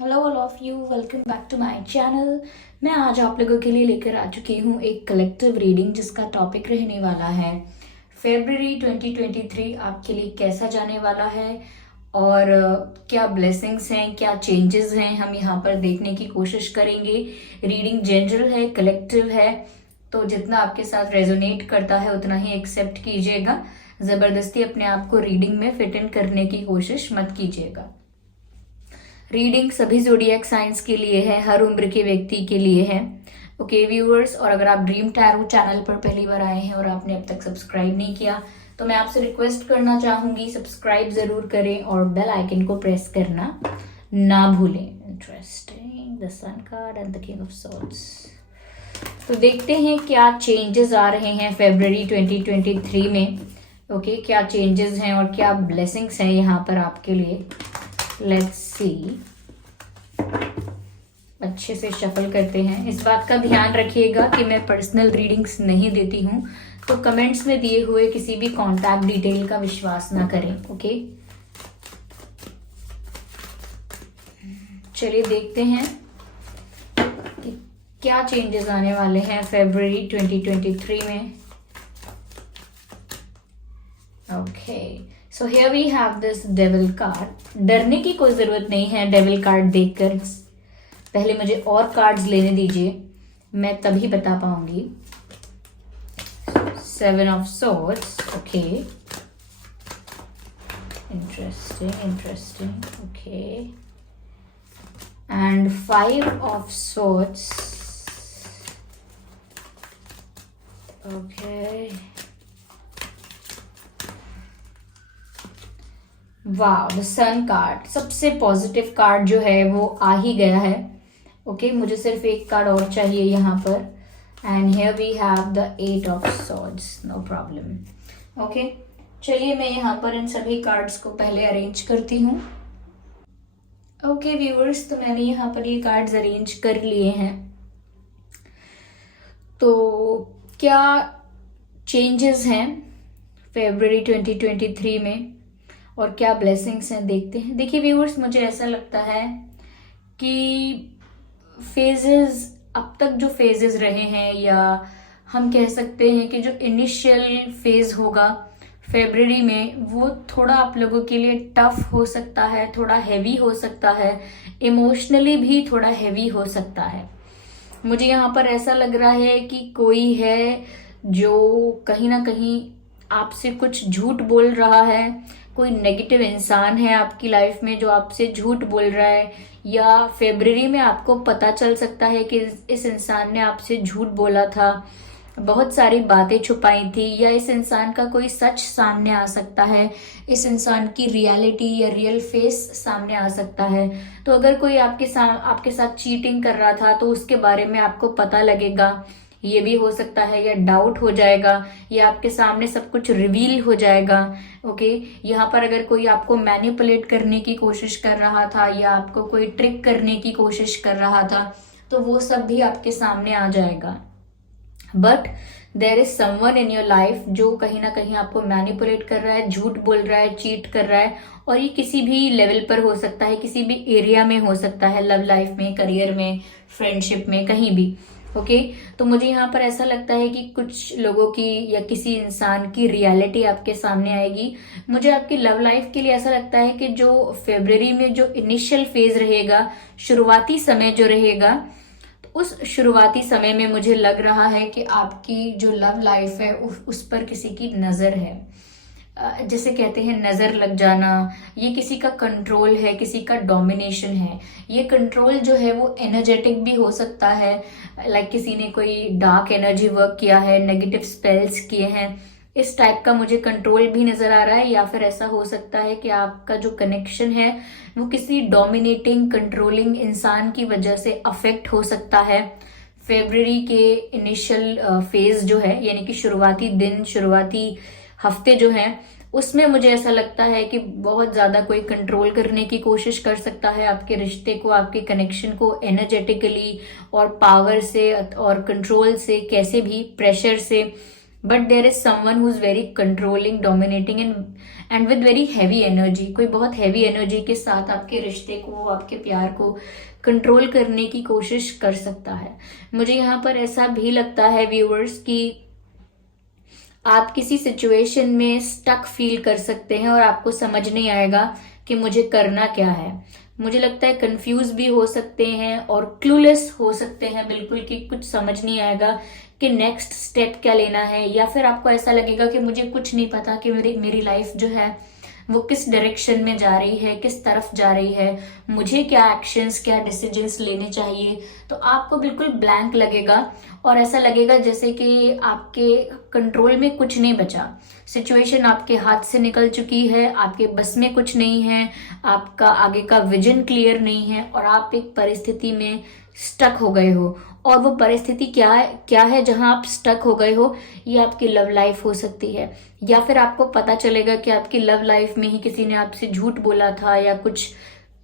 Hello all of you, welcome back to my channel. मैं आज आप लोगों के लिए लेकर आ चुकी हूँ एक कलेक्टिव रीडिंग जिसका टॉपिक रहने वाला है फेब्रुअरी 2023 आपके लिए कैसा जाने वाला है और क्या ब्लेसिंग्स हैं, क्या चेंजेस हैं, हम यहाँ पर देखने की कोशिश करेंगे। रीडिंग जनरल है, कलेक्टिव है, तो जितना आपके साथ रेजोनेट करता है उतना ही एक्सेप्ट कीजिएगा। ज़बरदस्ती अपने आप को रीडिंग में फिट इन करने की कोशिश मत कीजिएगा। रीडिंग सभी जोडिएक साइंस के लिए है, हर उम्र के व्यक्ति के लिए है। ओके व्यूअर्स, और अगर आप ड्रीम टैरो चैनल पर पहली बार आए हैं और आपने अब तक सब्सक्राइब नहीं किया तो मैं आपसे रिक्वेस्ट करना चाहूंगी, सब्सक्राइब जरूर करें और बेल आइकन को प्रेस करना ना भूलें। Interesting, the sun card and the king of swords. तो देखते हैं क्या चेंजेस आ रहे हैं फरवरी 2023 में। ओके, क्या चेंजेस हैं और क्या ब्लेसिंग्स हैं यहाँ पर आपके लिए। लेट्स सी, अच्छे से शफल करते हैं। इस बात का ध्यान रखिएगा कि मैं पर्सनल रीडिंग्स नहीं देती हूँ, तो कमेंट्स में दिए हुए किसी भी कॉन्टैक्ट डिटेल का विश्वास ना करें। ओके, चलिए देखते हैं कि क्या चेंजेस आने वाले हैं फरवरी 2023 में। Okay, so here we have this devil card. डरने की कोई जरूरत नहीं है डेविल कार्ड देखकर। पहले मुझे और कार्ड्स लेने दीजिए, मैं तभी बता पाऊंगी। 7 of swords, okay, interesting, okay, and 5 of swords, okay, वाह, द सन कार्ड। सबसे पॉजिटिव कार्ड जो है वो आ ही गया है। ओके, मुझे सिर्फ एक कार्ड और चाहिए यहाँ पर, and here we have the 8 of swords. No problem. Okay, चलिए मैं यहाँ पर इन सभी कार्ड्स को पहले अरेंज करती हूँ। ओके व्यूअर्स, तो मैंने यहाँ पर ये कार्ड्स अरेंज कर लिए हैं। तो क्या चेंजेस हैं फरवरी 2023 में और क्या ब्लेसिंग्स हैं, देखते हैं। देखिए व्यूअर्स, मुझे ऐसा लगता है कि फेजेस, अब तक जो फेजेस रहे हैं, या हम कह सकते हैं कि जो इनिशियल फेज होगा फरवरी में, वो थोड़ा आप लोगों के लिए टफ हो सकता है, थोड़ा हैवी हो सकता है, इमोशनली भी थोड़ा हैवी हो सकता है। मुझे यहाँ पर ऐसा लग रहा है कि कोई है जो कहीं ना कहीं आपसे कुछ झूठ बोल रहा है। कोई नेगेटिव इंसान है आपकी लाइफ में जो आपसे झूठ बोल रहा है, या फरवरी में आपको पता चल सकता है कि इस इंसान ने आपसे झूठ बोला था, बहुत सारी बातें छुपाई थी, या इस इंसान का कोई सच सामने आ सकता है, इस इंसान की रियलिटी या रियल फेस सामने आ सकता है। तो अगर कोई आपके साथ चीटिंग कर रहा था तो उसके बारे में आपको पता लगेगा, ये भी हो सकता है, या डाउट हो जाएगा, या आपके सामने सब कुछ रिवील हो जाएगा। ओके, यहाँ पर अगर कोई आपको मैनिपुलेट करने की कोशिश कर रहा था या आपको कोई ट्रिक करने की कोशिश कर रहा था तो वो सब भी आपके सामने आ जाएगा। But there is someone in your life जो कहीं ना कहीं आपको मैनिपुलेट कर रहा है, झूठ बोल रहा है, चीट कर रहा है, और ये किसी भी लेवल पर हो सकता है, किसी भी एरिया में हो सकता है, लव लाइफ में, करियर में, फ्रेंडशिप में, कहीं भी। ओके, तो मुझे यहाँ पर ऐसा लगता है कि कुछ लोगों की या किसी इंसान की रियलिटी आपके सामने आएगी। मुझे आपकी लव लाइफ के लिए ऐसा लगता है कि जो फरवरी में जो इनिशियल फेज रहेगा, शुरुआती समय जो रहेगा, उस शुरुआती समय में मुझे लग रहा है कि आपकी जो लव लाइफ है उस पर किसी की नजर है। जैसे कहते हैं नजर लग जाना, ये किसी का कंट्रोल है, किसी का डोमिनेशन है। ये कंट्रोल जो है वो एनर्जेटिक भी हो सकता है, लाइक किसी ने कोई डार्क एनर्जी वर्क किया है, नेगेटिव स्पेल्स किए हैं, इस टाइप का मुझे कंट्रोल भी नजर आ रहा है। या फिर ऐसा हो सकता है कि आपका जो कनेक्शन है वो किसी डोमिनेटिंग कंट्रोलिंग इंसान की वजह से अफेक्ट हो सकता है। फेब्रुअरी के इनिशियल फेज जो है, यानी कि शुरुआती दिन, शुरुआती हफ्ते जो हैं, उसमें मुझे ऐसा लगता है कि बहुत ज्यादा कोई कंट्रोल करने की कोशिश कर सकता है आपके रिश्ते को, आपके कनेक्शन को, एनर्जेटिकली और पावर से और कंट्रोल से, कैसे भी प्रेशर से but there is someone who is very controlling, dominating and with very heavy energy. कोई बहुत हैवी एनर्जी के साथ आपके रिश्ते को, आपके प्यार को कंट्रोल करने की कोशिश कर सकता है। मुझे यहाँ पर ऐसा भी लगता है व्यूअर्स कि आप किसी सिचुएशन में स्टक फील कर सकते हैं और आपको समझ नहीं आएगा कि मुझे करना क्या है। मुझे लगता है कंफ्यूज भी हो सकते हैं और क्लूलेस हो सकते हैं बिल्कुल, कि कुछ समझ नहीं आएगा कि नेक्स्ट स्टेप क्या लेना है, या फिर आपको ऐसा लगेगा कि मुझे कुछ नहीं पता कि मेरी लाइफ जो है वो किस डायरेक्शन में जा रही है, किस तरफ जा रही है, मुझे क्या एक्शंस, क्या डिसीजंस लेने चाहिए। तो आपको बिल्कुल ब्लैंक लगेगा और ऐसा लगेगा जैसे कि आपके कंट्रोल में कुछ नहीं बचा, सिचुएशन आपके हाथ से निकल चुकी है, आपके बस में कुछ नहीं है, आपका आगे का विजन क्लियर नहीं है और आप एक परिस्थिति में स्टक हो गए हो। और वो परिस्थिति क्या है जहां आप स्टक हो गए हो, ये आपकी लव लाइफ हो सकती है, या फिर आपको पता चलेगा कि आपकी लव लाइफ में ही किसी ने आपसे झूठ बोला था, या कुछ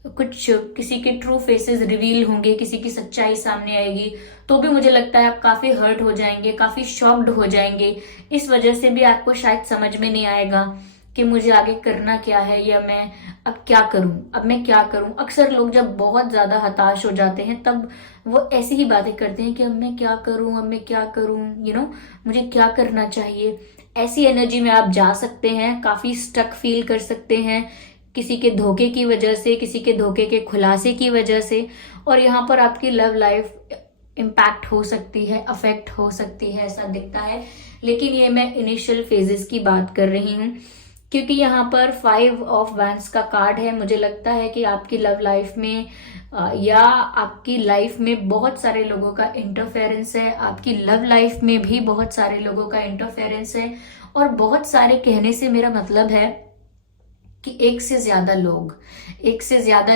किसी के ट्रू फेसेस रिवील होंगे, किसी की सच्चाई सामने आएगी। तो भी मुझे लगता है आप काफी हर्ट हो जाएंगे, काफी शॉक्ड हो जाएंगे। इस वजह से भी आपको शायद समझ में नहीं आएगा कि मुझे आगे करना क्या है, या मैं अब क्या करूं, अब मैं क्या करूं। अक्सर लोग जब बहुत ज्यादा हताश हो जाते हैं तब वो ऐसी ही बातें करते हैं कि अब मैं क्या करूं, अब मैं क्या करूं, मुझे क्या करना चाहिए। ऐसी एनर्जी में आप जा सकते हैं, काफी स्टक फील कर सकते हैं किसी के धोखे की वजह से, किसी के धोखे के खुलासे की वजह से, और यहाँ पर आपकी लव लाइफ इम्पैक्ट हो सकती है, अफेक्ट हो सकती है, ऐसा दिखता है। लेकिन ये मैं इनिशियल फेजेस की बात कर रही हूँ, क्योंकि यहाँ पर 5 ऑफ वैंड्स का कार्ड है। मुझे लगता है कि आपकी लव लाइफ में या आपकी लाइफ में बहुत सारे लोगों का इंटरफेरेंस है, आपकी लव लाइफ में भी बहुत सारे लोगों का इंटरफेरेंस है। और बहुत सारे कहने से मेरा मतलब है कि एक से ज्यादा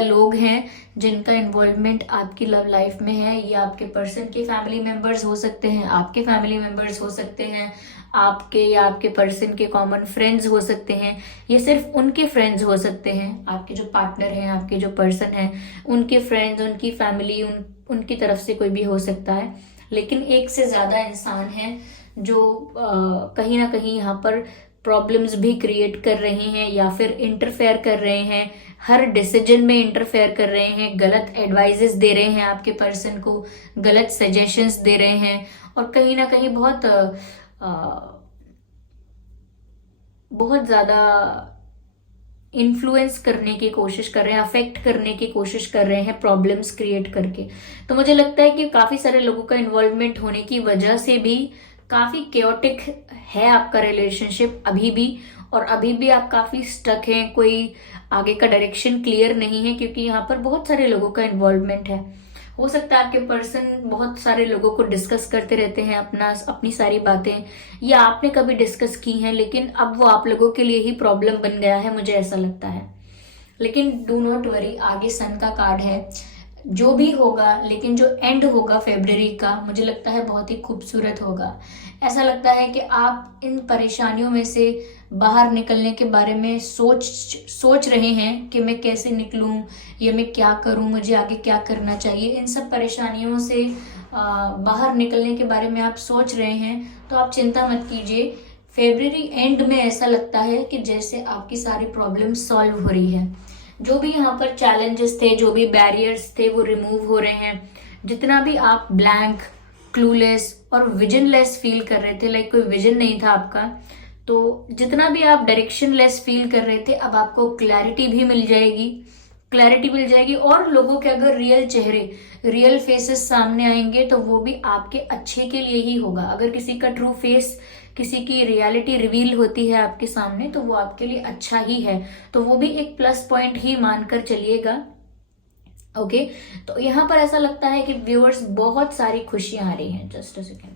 लोग हैं जिनका इन्वॉल्वमेंट आपकी लव लाइफ में है। ये आपके पर्सन के फैमिली मेंबर्स हो सकते हैं, आपके फैमिली मेंबर्स हो सकते हैं, आपके या आपके पर्सन के कॉमन फ्रेंड्स हो सकते हैं, ये सिर्फ उनके फ्रेंड्स हो सकते हैं। आपके जो पार्टनर हैं, आपके जो पर्सन हैं, उनके फ्रेंड्स, उनकी फैमिली, उनकी तरफ से कोई भी हो सकता है। लेकिन एक से ज्यादा इंसान हैं जो कहीं ना कहीं यहाँ पर प्रॉब्लम्स भी क्रिएट कर रहे हैं, या फिर इंटरफेयर कर रहे हैं, हर डिसीजन में इंटरफेयर कर रहे हैं, गलत एडवाइजेस दे रहे हैं आपके पर्सन को, गलत सजेशंस दे रहे हैं, और कहीं ना कहीं बहुत ज्यादा इन्फ्लुएंस करने की कोशिश कर रहे हैं, अफेक्ट करने की कोशिश कर रहे हैं प्रॉब्लम्स क्रिएट करके। तो मुझे लगता है कि काफी सारे लोगों का इन्वॉल्वमेंट होने की वजह से भी काफी केओटिक है आपका रिलेशनशिप अभी भी, और अभी भी आप काफी स्टक हैं, कोई आगे का डायरेक्शन क्लियर नहीं है, क्योंकि यहाँ पर बहुत सारे लोगों का इन्वॉल्वमेंट है। हो सकता है आपके पर्सन बहुत सारे लोगों को डिस्कस करते रहते हैं अपनी सारी बातें, या आपने कभी डिस्कस की हैं, लेकिन अब वो आप लोगों के लिए ही प्रॉब्लम बन गया है, मुझे ऐसा लगता है। लेकिन डू नॉट वरी, आगे सन का कार्ड है, जो भी होगा, लेकिन जो एंड होगा फरवरी का, मुझे लगता है बहुत ही खूबसूरत होगा। ऐसा लगता है कि आप इन परेशानियों में से बाहर निकलने के बारे में सोच रहे हैं कि मैं कैसे निकलूं, या मैं क्या करूं, मुझे आगे क्या करना चाहिए। इन सब परेशानियों से बाहर निकलने के बारे में आप सोच रहे हैं, तो आप चिंता मत कीजिए। फरवरी एंड में ऐसा लगता है कि जैसे आपकी सारी प्रॉब्लम सॉल्व हो रही है, जो भी यहाँ पर चैलेंजेस थे, जो भी बैरियर्स थे, वो रिमूव हो रहे हैं। जितना भी आप ब्लैंक, क्लूलेस और विजनलेस फील कर रहे थे, लाइक कोई विजन नहीं था आपका, तो जितना भी आप डायरेक्शन लेस फील कर रहे थे, अब आपको क्लैरिटी मिल जाएगी। और लोगों के अगर रियल चेहरे, रियल फेसेस सामने आएंगे तो वो भी आपके अच्छे के लिए ही होगा। अगर किसी का ट्रू फेस, किसी की रियलिटी रिवील होती है आपके सामने, तो वो आपके लिए अच्छा ही है, तो वो भी एक प्लस पॉइंट ही मानकर चलिएगा। ओके, तो यहाँ पर ऐसा लगता है कि व्यूअर्स बहुत सारी खुशियां आ रही हैं। जस्ट अ सेकेंड,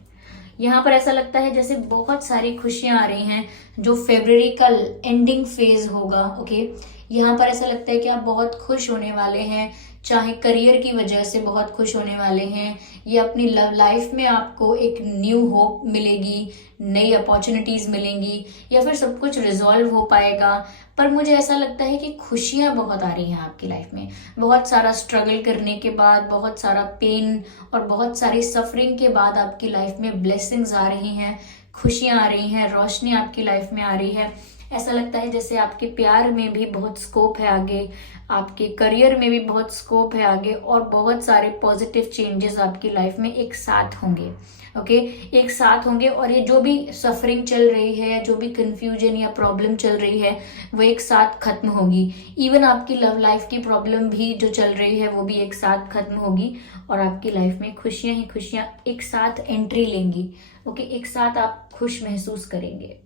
यहाँ पर ऐसा लगता है जैसे बहुत सारी खुशियां आ रही हैं, जो फरवरी का एंडिंग फेज होगा। ओके, यहाँ पर ऐसा लगता है कि आप बहुत खुश होने वाले हैं, चाहे करियर की वजह से बहुत खुश होने वाले हैं, या अपनी लव लाइफ में आपको एक न्यू होप मिलेगी, नई अपॉर्चुनिटीज मिलेंगी, या फिर सब कुछ रिजॉल्व हो पाएगा। पर मुझे ऐसा लगता है कि खुशियां बहुत आ रही हैं आपकी लाइफ में। बहुत सारा स्ट्रगल करने के बाद, बहुत सारा पेन और बहुत सारी सफरिंग के बाद आपकी लाइफ में ब्लेसिंग्स आ रही हैं, खुशियां आ रही हैं, रोशनी आपकी लाइफ में आ रही है। ऐसा लगता है जैसे आपके प्यार में भी बहुत स्कोप है आगे, आपके करियर में भी बहुत स्कोप है आगे, और बहुत सारे पॉजिटिव चेंजेस आपकी लाइफ में एक साथ होंगे। ओके, एक साथ होंगे, और ये जो भी सफरिंग चल रही है, जो भी कंफ्यूजन या प्रॉब्लम चल रही है, वो एक साथ खत्म होगी। इवन आपकी लव लाइफ की प्रॉब्लम भी जो चल रही है वो भी एक साथ खत्म होगी, और आपकी लाइफ में खुशियां ही खुशियां एक साथ एंट्री लेंगी। ओके, एक साथ आप खुश महसूस करेंगे।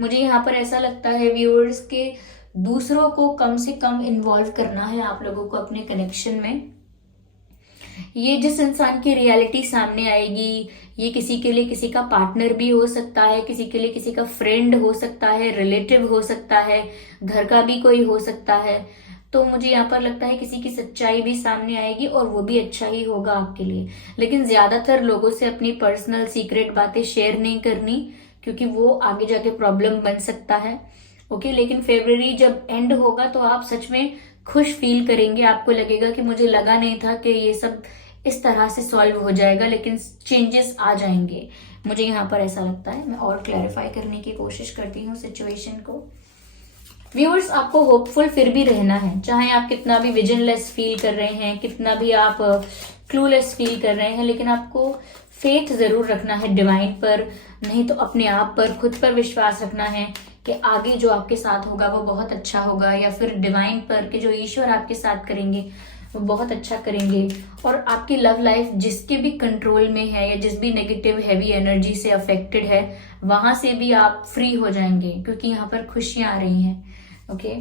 मुझे यहाँ पर ऐसा लगता है व्यूअर्स के दूसरों को कम से कम इन्वॉल्व करना है आप लोगों को अपने कनेक्शन में। ये जिस इंसान की रियलिटी सामने आएगी, ये किसी के लिए किसी का पार्टनर भी हो सकता है, किसी के लिए किसी का फ्रेंड हो सकता है, रिलेटिव हो सकता है, घर का भी कोई हो सकता है। तो मुझे यहाँ पर लगता है किसी की सच्चाई भी सामने आएगी, और वो भी अच्छा ही होगा आपके लिए। लेकिन ज्यादातर लोगों से अपनी पर्सनल सीक्रेट बातें शेयर नहीं करनी, क्योंकि वो आगे जाके प्रॉब्लम बन सकता है। ओके, लेकिन फरवरी जब एंड होगा तो आप सच में खुश फील करेंगे। आपको लगेगा कि मुझे लगा नहीं था कि ये सब इस तरह से सॉल्व हो जाएगा, लेकिन चेंजेस आ जाएंगे। मुझे यहाँ पर ऐसा लगता है। मैं और क्लैरिफाई करने की कोशिश करती हूँ सिचुएशन को। व्यूअर्स, आपको होपफुल फिर भी रहना है, चाहे आप कितना भी विजनलेस फील कर रहे हैं, कितना भी आप क्लूलेस फील कर रहे हैं, लेकिन आपको फेथ जरूर रखना है डिवाइन पर, नहीं तो अपने आप पर, खुद पर विश्वास रखना है कि आगे जो आपके साथ होगा वो बहुत अच्छा होगा, या फिर डिवाइन पर कि जो ईश्वर आपके साथ करेंगे वो बहुत अच्छा करेंगे। और आपकी लव लाइफ जिसके भी कंट्रोल में है, या जिस भी नेगेटिव हैवी एनर्जी से अफेक्टेड है, वहां से भी आप फ्री हो जाएंगे, क्योंकि यहाँ पर खुशियां आ रही हैं। ओके,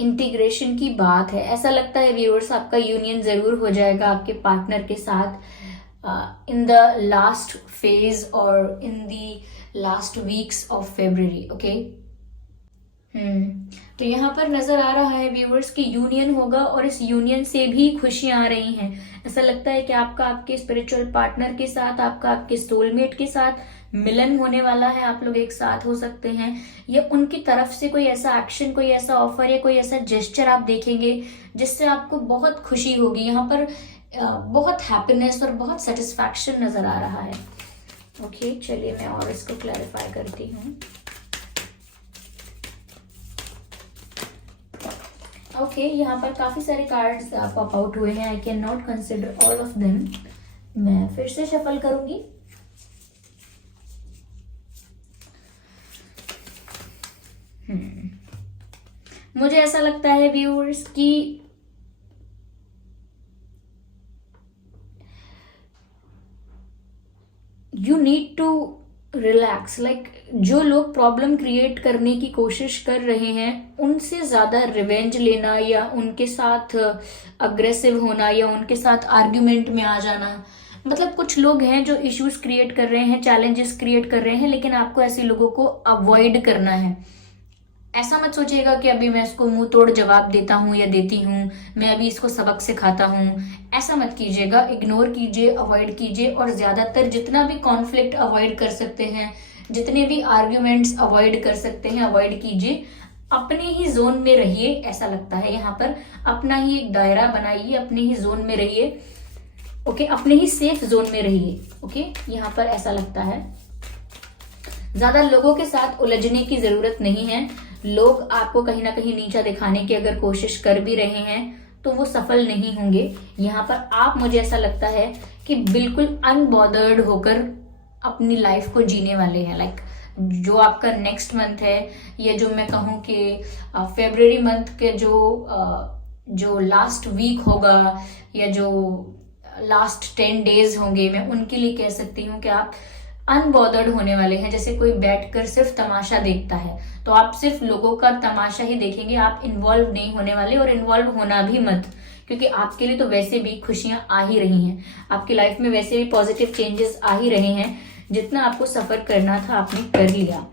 इंटीग्रेशन की बात है। ऐसा लगता है व्यूअर्स आपका यूनियन जरूर हो जाएगा आपके पार्टनर के साथ इन द लास्ट फेज और in the last weeks of February. Okay, तो यहाँ पर नजर आ रहा है व्यूअर्स की यूनियन होगा, और इस यूनियन से भी खुशियां आ रही हैं। ऐसा लगता है कि आपका आपके स्पिरिचुअल पार्टनर के साथ, आपका आपके सोलमेट के साथ मिलन होने वाला है। आप लोग एक साथ हो सकते हैं, या उनकी तरफ से कोई ऐसा एक्शन, कोई ऐसा ऑफर या कोई ऐसा जेस्चर आप देखेंगे जिससे आपको बहुत खुशी होगी। यहाँ पर बहुत हैप्पीनेस और बहुत सेटिस्फैक्शन नजर आ रहा है। ओके, चलिए मैं और इसको क्लैरिफाई करती हूँ। ओके, यहाँ पर काफी सारे कार्ड्स पॉप आउट हुए हैं। I can not consider all of them. मैं फिर से शफल करूंगी। मुझे ऐसा लगता है व्यूअर्स कि you need to relax. Like जो लोग प्रॉब्लम क्रिएट करने की कोशिश कर रहे हैं, उनसे ज्यादा रिवेंज लेना, या उनके साथ अग्रेसिव होना, या उनके साथ आर्ग्यूमेंट में आ जाना, मतलब कुछ लोग हैं जो इश्यूज क्रिएट कर रहे हैं, चैलेंजेस क्रिएट कर रहे हैं, लेकिन आपको ऐसे लोगों को अवॉइड करना है। ऐसा मत सोचिएगा कि अभी मैं इसको मुंह तोड़ जवाब देता हूँ या देती हूँ, मैं अभी इसको सबक सिखाता हूँ। ऐसा मत कीजिएगा, इग्नोर कीजिए, अवॉइड कीजिए, और ज्यादातर जितना भी कॉन्फ्लिक्ट अवॉइड कर सकते हैं, जितने भी आर्ग्यूमेंट्स अवॉइड कर सकते हैं, अवॉइड कीजिए। अपने ही जोन में रहिए। ऐसा लगता है यहाँ पर अपना ही एक दायरा बनाइए, अपने ही जोन में रहिए। ओके, अपने ही सेफ जोन में रहिए। ओके, यहाँ पर ऐसा लगता है ज्यादा लोगों के साथ उलझने की जरूरत नहीं है। लोग आपको कहीं ना कहीं नीचा दिखाने की अगर कोशिश कर भी रहे हैं तो वो सफल नहीं होंगे। यहाँ पर आप, मुझे ऐसा लगता है कि बिल्कुल अनबॉदर्ड होकर अपनी लाइफ को जीने वाले हैं। लाइक जो आपका नेक्स्ट मंथ है, या जो मैं कहूँ कि फरवरी मंथ के जो लास्ट वीक होगा, या जो लास्ट 10 डेज होंगे, मैं उनके लिए कह सकती हूँ कि आप अनबॉदर्ड होने वाले हैं। जैसे कोई बैठकर सिर्फ तमाशा देखता है, तो आप सिर्फ लोगों का तमाशा ही देखेंगे, आप इन्वॉल्व नहीं होने वाले, और इन्वॉल्व होना भी मत, क्योंकि आपके लिए तो वैसे भी खुशियां आ ही रही हैं। आपकी लाइफ में वैसे भी पॉजिटिव चेंजेस आ ही रहे हैं। जितना आपको सफर करना था आपने कर लिया,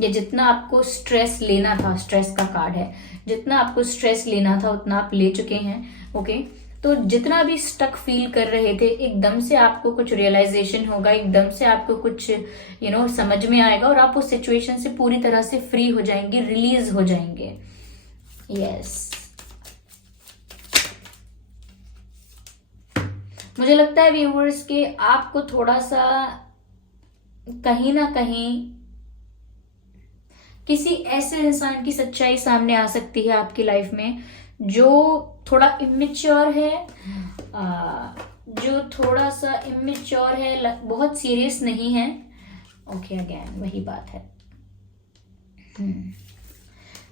या जितना आपको स्ट्रेस लेना था, स्ट्रेस का कार्ड है, जितना आपको स्ट्रेस लेना था उतना आप ले चुके हैं। ओके, तो जितना भी स्टक फील कर रहे थे, एकदम से आपको कुछ रियलाइजेशन होगा, एकदम से आपको कुछ समझ में आएगा, और आप उस सिचुएशन से पूरी तरह से फ्री हो जाएंगे, रिलीज हो जाएंगे। यस, मुझे लगता है व्यूअर्स के आपको थोड़ा सा कहीं ना कहीं किसी ऐसे इंसान की सच्चाई सामने आ सकती है आपकी लाइफ में जो थोड़ा इमेच्योर है, जो थोड़ा सा इमेच्योर है, बहुत सीरियस नहीं है। ओके, अगेन वही बात है।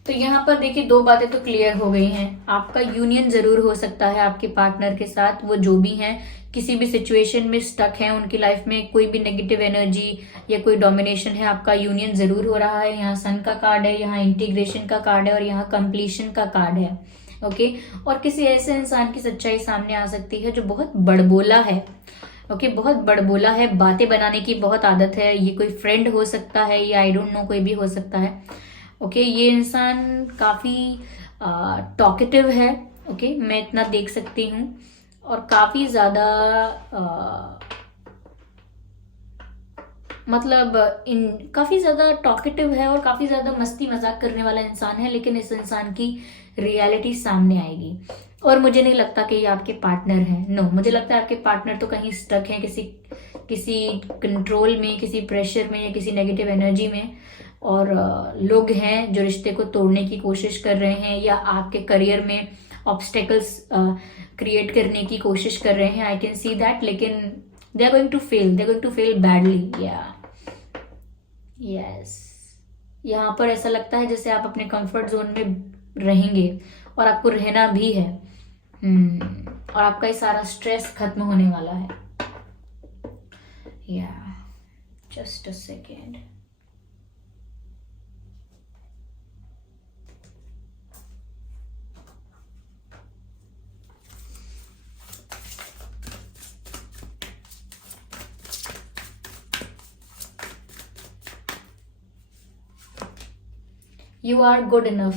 तो यहाँ पर देखिए दो बातें तो क्लियर हो गई हैं। आपका यूनियन जरूर हो सकता है आपके पार्टनर के साथ, वो जो भी हैं किसी भी सिचुएशन में स्टक हैं, उनकी लाइफ में कोई भी नेगेटिव एनर्जी या कोई डोमिनेशन है, आपका यूनियन जरूर हो रहा है। यहाँ सन का कार्ड है, यहाँ इंटीग्रेशन का कार्ड है और यहाँ कंप्लीशन का कार्ड है। ओके, और किसी ऐसे इंसान की सच्चाई सामने आ सकती है जो बहुत बड़बोला है। ओके, बहुत बड़बोला है, बातें बनाने की बहुत आदत है। ये कोई फ्रेंड हो सकता है या आई डोंट नो कोई भी हो सकता है। ओके, ये इंसान काफी टॉकेटिव है। ओके, मैं इतना देख सकती हूँ, और काफी ज्यादा मतलब काफी ज्यादा टॉकेटिव है और काफी ज्यादा मस्ती मजाक करने वाला इंसान है। लेकिन इस इंसान की रियलिटी सामने आएगी, और मुझे नहीं लगता कि ये आपके पार्टनर हैं। नो, मुझे लगता है आपके पार्टनर तो कहीं स्टक हैं, किसी कंट्रोल में, किसी प्रेशर में या किसी नेगेटिव एनर्जी में। और लोग हैं जो रिश्ते को तोड़ने की कोशिश कर रहे हैं या आपके करियर में ऑब्स्टेकल्स क्रिएट करने की कोशिश कर रहे हैं। आई कैन सी दैट, लेकिन they are going to fail badly. Yes, यहाँ पर ऐसा लगता है जैसे आप अपने कंफर्ट जोन में रहेंगे, और आपको रहना भी है। और आपका ये सारा स्ट्रेस खत्म होने वाला है। Just a second. You are good enough.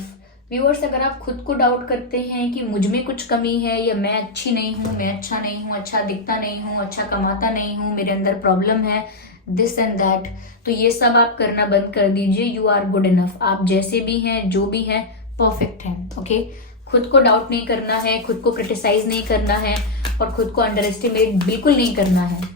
Viewers, अगर आप खुद को डाउट करते हैं कि मुझ में कुछ कमी है, या मैं अच्छी नहीं हूं, मैं अच्छा नहीं हूं, अच्छा दिखता नहीं हूं, अच्छा कमाता नहीं हूं, मेरे अंदर प्रॉब्लम है, दिस एंड दैट, तो ये सब आप करना बंद कर दीजिए। You are good enough. आप जैसे भी हैं, जो भी हैं, परफेक्ट हैं। ओके, खुद को डाउट नहीं करना है, खुद को क्रिटिसाइज नहीं करना है, और खुद को अंडर एस्टिमेट बिल्कुल नहीं करना है।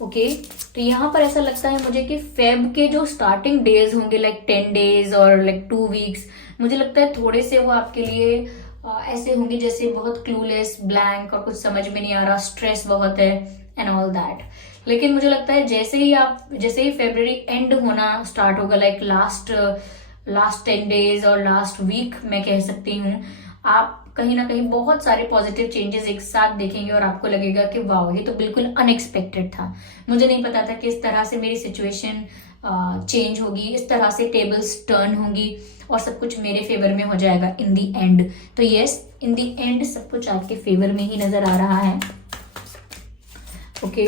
ओके, तो यहाँ पर ऐसा लगता है मुझे कि फेब के जो स्टार्टिंग डेज होंगे, लाइक 10 डेज और लाइक 2 वीक्स, मुझे लगता है थोड़े से वो आपके लिए ऐसे होंगे जैसे बहुत क्लूलेस, ब्लैंक, और कुछ समझ में नहीं आ रहा, स्ट्रेस बहुत है एंड ऑल दैट। लेकिन मुझे लगता है जैसे ही फरवरी एंड होना स्टार्ट होगा, लाइक लास्ट 10 डेज और लास्ट वीक मैं कह सकती हूँ, आप कहीं ना कहीं बहुत सारे पॉजिटिव चेंजेस एक साथ देखेंगे, और आपको लगेगा कि वाह, ये तो बिल्कुल अनएक्सपेक्टेड था। मुझे नहीं पता था कि इस तरह से मेरी सिचुएशन चेंज होगी, इस तरह से टेबल्स टर्न होंगी, और सब कुछ मेरे फेवर में हो जाएगा इन दी एंड। तो यस, इन दी एंड सब कुछ आपके फेवर में ही नजर आ रहा है। ओके,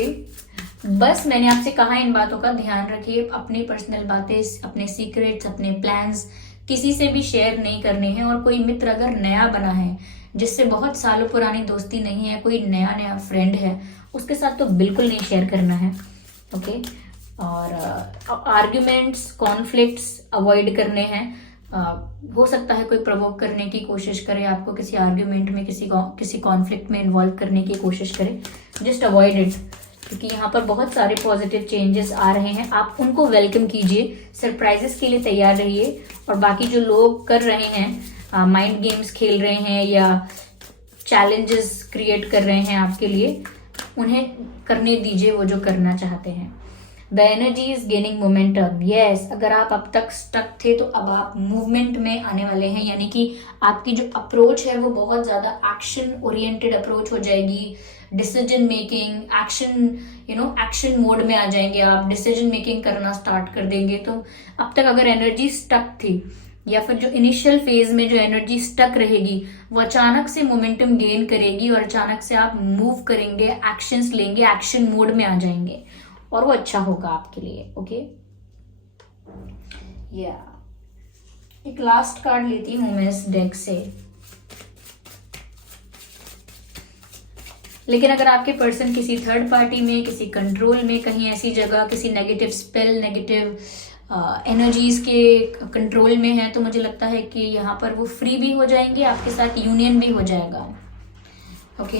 बस मैंने आपसे कहा इन बातों का ध्यान रखिए। अपनी पर्सनल बातें, अपने सीक्रेट्स, अपने प्लान्स किसी से भी शेयर नहीं करने हैं। और कोई मित्र अगर नया बना है, जिससे बहुत सालों पुरानी दोस्ती नहीं है, कोई नया फ्रेंड है, उसके साथ तो बिल्कुल नहीं शेयर करना है। ओके, और आर्ग्यूमेंट्स, कॉन्फ्लिक्ट्स अवॉइड करने हैं। हो सकता है कोई प्रवोक करने की कोशिश करे आपको, किसी आर्ग्यूमेंट में, किसी कॉन्फ्लिक्ट में इन्वॉल्व करने की कोशिश करे। जस्ट अवॉइड इट, क्योंकि यहाँ पर बहुत सारे पॉजिटिव चेंजेस आ रहे हैं। आप उनको वेलकम कीजिए, सरप्राइजेस के लिए तैयार रहिए। और बाकी जो लोग कर रहे हैं, माइंड गेम्स खेल रहे हैं या चैलेंजेस क्रिएट कर रहे हैं आपके लिए, उन्हें करने दीजिए वो जो करना चाहते हैं। The energy is gaining momentum. Yes, अगर आप अब तक स्टक थे तो अब आप मूवमेंट में आने वाले हैं, यानी कि आपकी जो अप्रोच है वो बहुत ज्यादा एक्शन ओरिएंटेड अप्रोच हो जाएगी। डिसीजन मेकिंग, एक्शन मोड में आ जाएंगे आप, डिसीजन मेकिंग करना स्टार्ट कर देंगे। तो अब तक अगर एनर्जी स्टक थी, या फिर जो इनिशियल फेज में जो एनर्जी स्टक रहेगी, वो अचानक से मोमेंटम गेन करेगी, और अचानक से आप मूव करेंगे, एक्शंस लेंगे, एक्शन मोड में आ जाएंगे, और वो अच्छा होगा आपके लिए। ओके, एक लास्ट कार्ड लेती हूं मैं इस डेक से। लेकिन अगर आपके पर्सन किसी थर्ड पार्टी में, किसी कंट्रोल में, कहीं ऐसी जगह, किसी नेगेटिव स्पेल, नेगेटिव एनर्जीज के कंट्रोल में है, तो मुझे लगता है कि यहाँ पर वो फ्री भी हो जाएंगे, आपके साथ यूनियन भी हो जाएगा। Okay,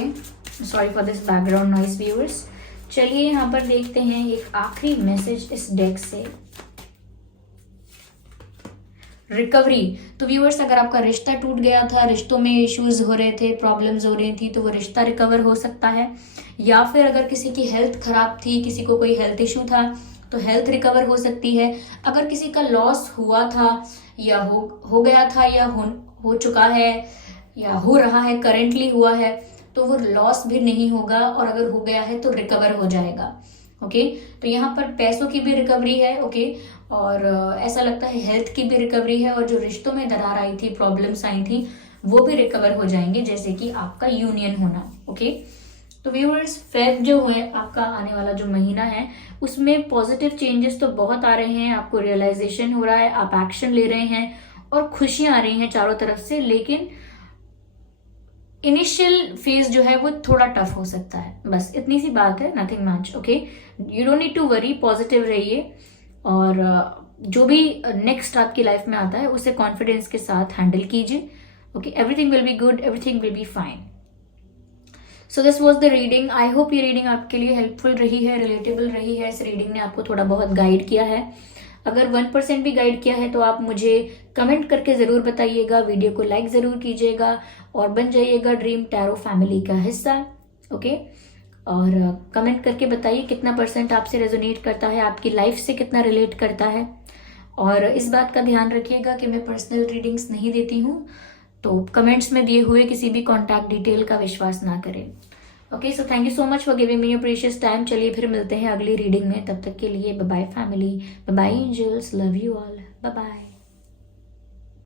sorry for this background noise viewers. चलिए यहाँ पर देखते हैं एक आखिरी मैसेज इस डेक से। रिकवरी। तो व्यूअर्स, अगर आपका रिश्ता टूट गया था, रिश्तों में इश्यूज हो रहे थे, प्रॉब्लम्स हो रही थी, तो वो रिश्ता रिकवर हो सकता है। या फिर अगर किसी की हेल्थ खराब थी, किसी को कोई हेल्थ इशू था, तो हेल्थ रिकवर हो सकती है। अगर किसी का लॉस हुआ था या हो गया था या हो चुका है या हो रहा है, करेंटली हुआ है, तो वो लॉस भी नहीं होगा, और अगर हो गया है तो रिकवर हो जाएगा। ओके, तो यहाँ पर पैसों की भी रिकवरी है। ओके, और ऐसा लगता है हेल्थ की भी रिकवरी है, और जो रिश्तों में दरार आई थी, प्रॉब्लम्स आई थी, वो भी रिकवर हो जाएंगे, जैसे कि आपका यूनियन होना। ओके, तो व्यूअर्स, फेब जो है आपका आने वाला जो महीना है, उसमें पॉजिटिव चेंजेस तो बहुत आ रहे हैं, आपको रियलाइजेशन हो रहा है, आप एक्शन ले रहे हैं और खुशियां आ रही हैं चारों तरफ से। लेकिन इनिशियल फेज जो है वो थोड़ा टफ हो सकता है, बस इतनी सी बात है, nothing much. Okay, you don't need to worry, positive रहिए, और जो भी नेक्स्ट आपकी लाइफ में आता है उसे कॉन्फिडेंस के साथ हैंडल कीजिए। Okay, everything will be good, everything will be fine. So this was the reading. I hope ये रीडिंग आपके लिए हेल्पफुल रही है, रिलेटेबल रही है, इस रीडिंग ने आपको थोड़ा बहुत गाइड किया है। अगर 1% भी गाइड किया है तो आप मुझे कमेंट करके ज़रूर बताइएगा, वीडियो को लाइक ज़रूर कीजिएगा और बन जाइएगा ड्रीम टैरो फैमिली का हिस्सा। ओके, और कमेंट करके बताइए कितना % आपसे रेजोनेट करता है, आपकी लाइफ से कितना रिलेट करता है। और इस बात का ध्यान रखिएगा कि मैं पर्सनल रीडिंग्स नहीं देती हूँ, तो कमेंट्स में दिए हुए किसी भी कॉन्टैक्ट डिटेल का विश्वास ना करें। Okay, so thank you so much for giving me your precious time. चलिए फिर मिलते हैं अगली रीडिंग में, तब तक के लिए bye bye family, bye bye angels, love you all, bye bye.